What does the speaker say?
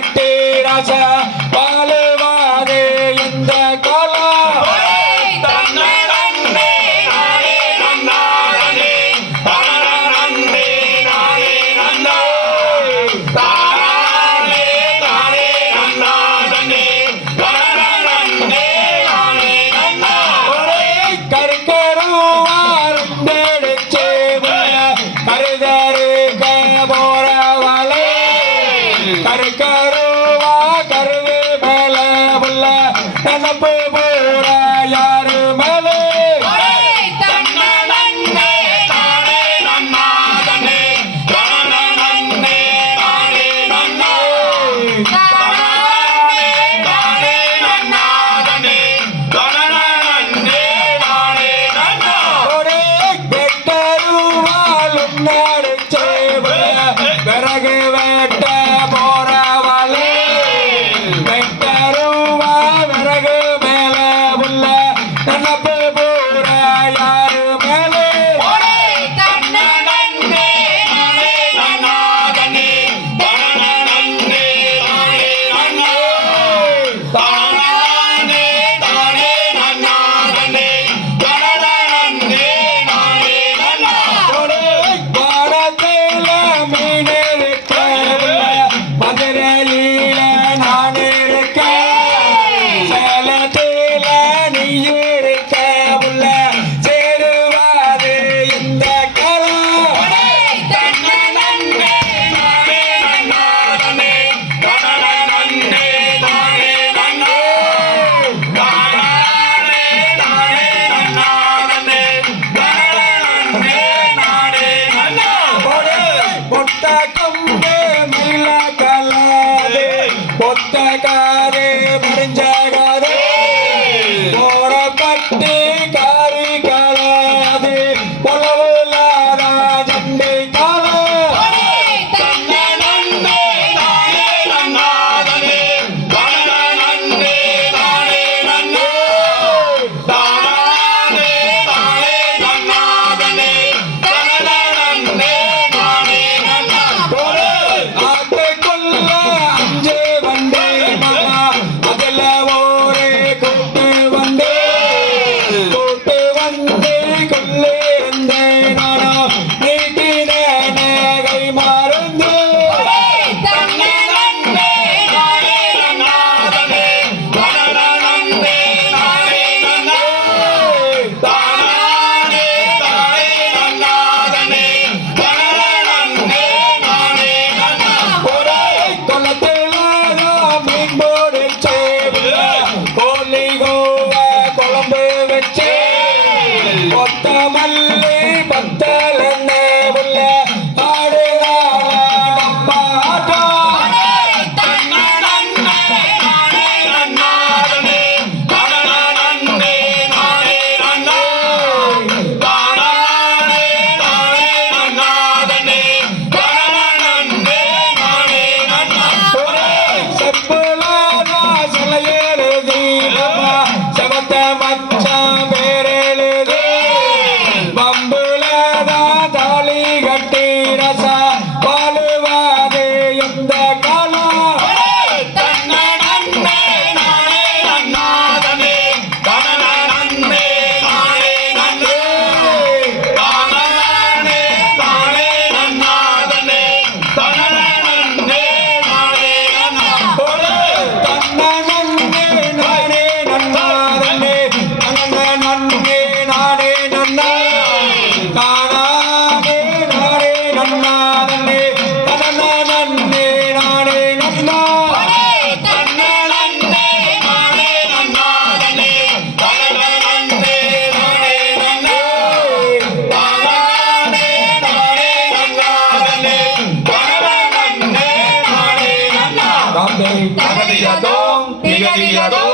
একটি রাজা। கொம்பே மயில கலாதே பொத்தக்காரே பரிஞ்சகாரே போடப்பட்டு காரி கலாதே பொலவுலாரா சண்டை yeah